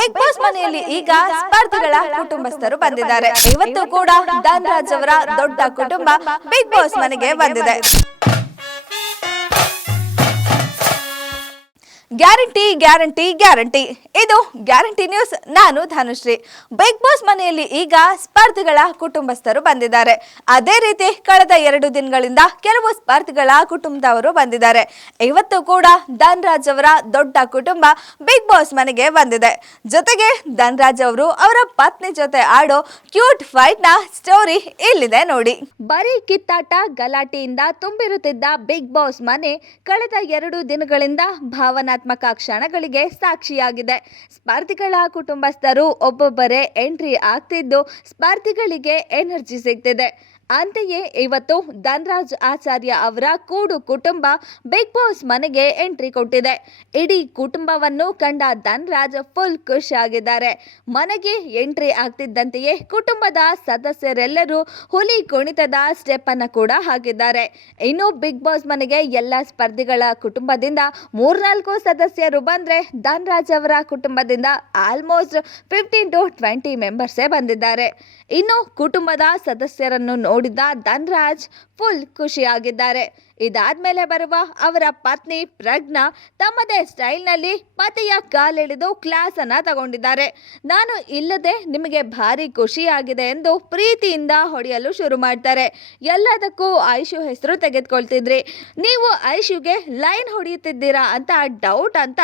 Big boss ಮನೆಯಲ್ಲಿ ಈಗ ಸ್ಪರ್ಧಿಗಳ ಕುಟುಂಬಸ್ಥರು ಬಂದಿದ್ದಾರೆ. ಇವತ್ತು ಕೂಡ ಧನ್ರಾಜ್ ಅವರ ದೊಡ್ಡ ಕುಟುಂಬ ಬಿಗ್ ಬಾಸ್ ಮನೆಗೆ ಬಂದಿದೆ. Guarantee guarantee guarantee. ಇದು ಗ್ಯಾರಂಟಿ ನ್ಯೂಸ್. ನಾನು ಧನುಶ್ರೀ. ಬಿಗ್ ಬಾಸ್ ಮನೆಯಲ್ಲಿ ಈಗ ಸ್ಪರ್ಧಿಗಳ ಕುಟುಂಬಸ್ಥರು ಬಂದಿದ್ದಾರೆ. ಅದೇ ರೀತಿ ಕಳೆದ ಎರಡು ದಿನಗಳಿಂದ ಕೆಲವು ಸ್ಪರ್ಧಿಗಳ ಕುಟುಂಬದವರು ಬಂದಿದ್ದಾರೆ. ಇವತ್ತು ಕೂಡ ಧನ್ರಾಜ್ ಅವರ ದೊಡ್ಡ ಕುಟುಂಬ ಬಿಗ್ ಬಾಸ್ ಮನೆಗೆ ಬಂದಿದೆ. ಜೊತೆಗೆ ಧನ್ರಾಜ್ ಅವರು ಅವರ ಪತ್ನಿ ಜೊತೆ ಆಡೋ ಕ್ಯೂಟ್ ಫೈಟ್ನ ಸ್ಟೋರಿ ಇಲ್ಲಿದೆ ನೋಡಿ. ಬರೀ ಕಿತ್ತಾಟ, ಗಲಾಟೆಯಿಂದ ತುಂಬಿರುತ್ತಿದ್ದ ಬಿಗ್ ಬಾಸ್ ಮನೆ ಕಳೆದ ಎರಡು ದಿನಗಳಿಂದ ಭಾವನಾತ್ಮಕ ಕ್ಷಣಗಳಿಗೆ ಸಾಕ್ಷಿಯಾಗಿದೆ. ಸ್ಪರ್ಧಿಗಳ ಕುಟುಂಬಸ್ಥರು ಒಬ್ಬೊಬ್ಬರೇ ಎಂಟ್ರಿ ಆಗ್ತಿದ್ದು ಸ್ಪರ್ಧಿಗಳಿಗೆ ಎನರ್ಜಿ ಸಿಗ್ತಿದೆ. ಅಂತೆಯೇ ಇವತ್ತು ಧನ್ರಾಜ್ ಆಚಾರ್ಯ ಅವರ ಕೂಡು ಕುಟುಂಬ ಬಿಗ್ ಬಾಸ್ ಮನೆಗೆ ಎಂಟ್ರಿ ಕೊಟ್ಟಿದೆ. ಇಡೀ ಕುಟುಂಬವನ್ನು ಕಂಡ ಧನ್ರಾಜ್ ಫುಲ್ ಖುಷಿಯಾಗಿದ್ದಾರೆ ಮನೆಗೆ ಎಂಟ್ರಿ ಆಗ್ತಿದ್ದಂತೆಯೇ ಕುಟುಂಬದ ಸದಸ್ಯರೆಲ್ಲರೂ ಹುಲಿ ಕುಣಿತದ ಸ್ಟೆಪ್ ಅನ್ನು ಕೂಡ ಹಾಕಿದ್ದಾರೆ. ಇನ್ನು ಬಿಗ್ ಬಾಸ್ ಮನೆಗೆ ಎಲ್ಲ ಸ್ಪರ್ಧಿಗಳ ಕುಟುಂಬದಿಂದ ಮೂರ್ನಾಲ್ಕು ಸದಸ್ಯರು ಬಂದ್ರೆ ಧನ್ರಾಜ್ ಅವರ ಕುಟುಂಬದಿಂದ ಆಲ್ಮೋಸ್ಟ್ ಫಿಫ್ಟೀನ್ ಟು ಟ್ವೆಂಟಿ ಮೆಂಬರ್ಸೇ ಬಂದಿದ್ದಾರೆ. ಇನ್ನು ಕುಟುಂಬದ ಸದಸ್ಯರನ್ನು ನೋಡಿದ ಧನ್ರಾಜ್ ಫುಲ್ ಖುಷಿಯಾಗಿದ್ದಾರೆ. ಇದಾದ್ಮೇಲೆ ಬರುವ ಅವರ ಪತ್ನಿ ಪ್ರಜ್ಞಾ ತಮ್ಮದೇ ಸ್ಟೈಲ್ನಲ್ಲಿ ಪತಿಯ ಕಾಲೆಳೆದು ಕ್ಲಾಸ್ ಅನ್ನ ತಗೊಂಡಿದ್ದಾರೆ. ನಾನು ಇಲ್ಲದೆ ನಿಮಗೆ ಭಾರಿ ಖುಷಿಯಾಗಿದೆ ಎಂದು ಪ್ರೀತಿಯಿಂದ ಹೊಡೆಯಲು ಶುರು ಮಾಡ್ತಾರೆ. ಎಲ್ಲದಕ್ಕೂ ಐಶು ಹೆಸರು ತೆಗೆದುಕೊಳ್ತಿದ್ರಿ. ನೀವು ಐಶುಗೆ ಲೈನ್ ಹೊಡೆಯುತ್ತಿದ್ದೀರಾ ಅಂತ ಡೌಟ್ ಅಂತ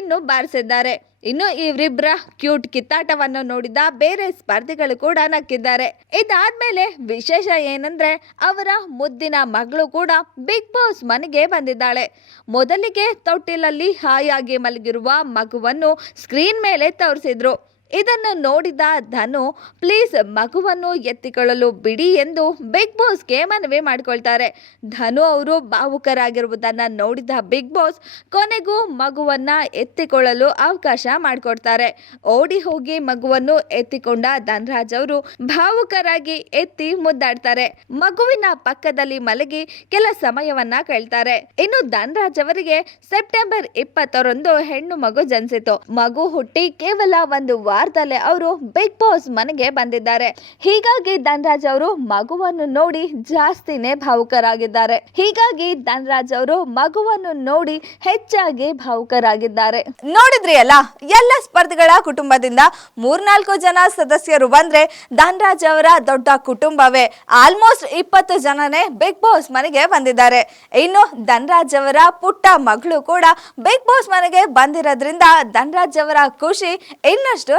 ಇನ್ನು ಬಾರಿಸಿದ್ದಾರೆ. ಇನ್ನು ಇವರಿಬ್ಬರ ಕ್ಯೂಟ್ ಕಿತ್ತಾಟವನ್ನು ನೋಡಿದ ಬೇರೆ ಸ್ಪರ್ಧಿಗಳು ಕೂಡ ನಕ್ಕಿದ್ದಾರೆ. ಇದಾದ್ಮೇಲೆ ವಿಶೇಷ ಏನಂದ್ರೆ ಅವರ ಮುದ್ದಿನ ಮಗಳು ಕೂಡ ಬಿಗ್ ಬಾಸ್ ಮನೆಗೆ ಬಂದಿದ್ದಾಳೆ. ಮೊದಲಿಗೆ ತೊಟ್ಟಿಲಲ್ಲಿ ಹಾಯಾಗಿ ಮಲಗಿರುವ ಮಗುವನ್ನು ಸ್ಕ್ರೀನ್ ಮೇಲೆ ತೋರಿಸಿದ್ರು. ಇದನ್ನು ನೋಡಿದ ಧನು, ಪ್ಲೀಸ್ ಮಗುವನ್ನು ಎತ್ತಿಕೊಳ್ಳಲು ಬಿಡಿ ಎಂದು ಬಿಗ್ ಬಾಸ್ಗೆ ಮನವಿ ಮಾಡಿಕೊಳ್ತಾರೆ. ಧನು ಅವರು ಭಾವುಕರಾಗಿರುವುದನ್ನು ನೋಡಿದ ಬಿಗ್ ಬಾಸ್ ಕೊನೆಗೂ ಮಗುವನ್ನು ಎತ್ತಿಕೊಳ್ಳಲು ಅವಕಾಶ ಮಾಡಿಕೊಡ್ತಾರೆ. ಓಡಿ ಹೋಗಿ ಮಗುವನ್ನು ಎತ್ತಿಕೊಂಡ ಧನರಾಜ್ ಅವರು ಭಾವುಕರಾಗಿ ಎತ್ತಿ ಮುದ್ದಾಡ್ತಾರೆ. ಮಗುವಿನ ಪಕ್ಕದಲ್ಲಿ ಮಲಗಿ ಕೆಲ ಸಮಯವನ್ನ ಕಳ್ತಾರೆ. ಇನ್ನು ಧನರಾಜ್ ಅವರಿಗೆ ಸೆಪ್ಟೆಂಬರ್ ಇಪ್ಪತ್ತರಂದು ಹೆಣ್ಣು ಮಗು ಜನಿಸಿತು. ಮಗು ಹುಟ್ಟಿ ಕೇವಲ ಒಂದು ವಾರದಲ್ಲೇ ಅವರು ಬಿಗ್ ಬಾಸ್ ಮನೆಗೆ ಬಂದಿದ್ದಾರೆ. ಹೀಗಾಗಿ ಧನ್ರಾಜ್ ಅವರು ಮಗುವನ್ನು ನೋಡಿ ಜಾಸ್ತಿನೇ ಭಾವುಕರಾಗಿದ್ದಾರೆ. ಹೀಗಾಗಿ ಧನ್ರಾಜ್ ಅವರು ಮಗುವನ್ನು ನೋಡಿ ಹೆಚ್ಚಾಗಿ ಭಾವುಕರಾಗಿದ್ದಾರೆ. ನೋಡಿದ್ರಿ ಅಲ್ಲ ಎಲ್ಲ ಸ್ಪರ್ಧಿಗಳ ಕುಟುಂಬದಿಂದ ಮೂರ್ನಾಲ್ಕು ಜನ ಸದಸ್ಯರು ಬಂದ್ರೆ ಧನ್ರಾಜ್ ಅವರ ದೊಡ್ಡ ಕುಟುಂಬವೇ. ಆಲ್ಮೋಸ್ಟ್ ಇಪ್ಪತ್ತು ಜನನೇ ಬಿಗ್ ಬಾಸ್ ಮನೆಗೆ ಬಂದಿದ್ದಾರೆ. ಇನ್ನು ಧನರಾಜ್ ಅವರ ಪುಟ್ಟ ಮಗಳು ಕೂಡ ಬಿಗ್ ಬಾಸ್ ಮನೆಗೆ ಬಂದಿರೋದ್ರಿಂದ ಧನ್ರಾಜ್ ಅವರ ಖುಷಿ ಇನ್ನಷ್ಟು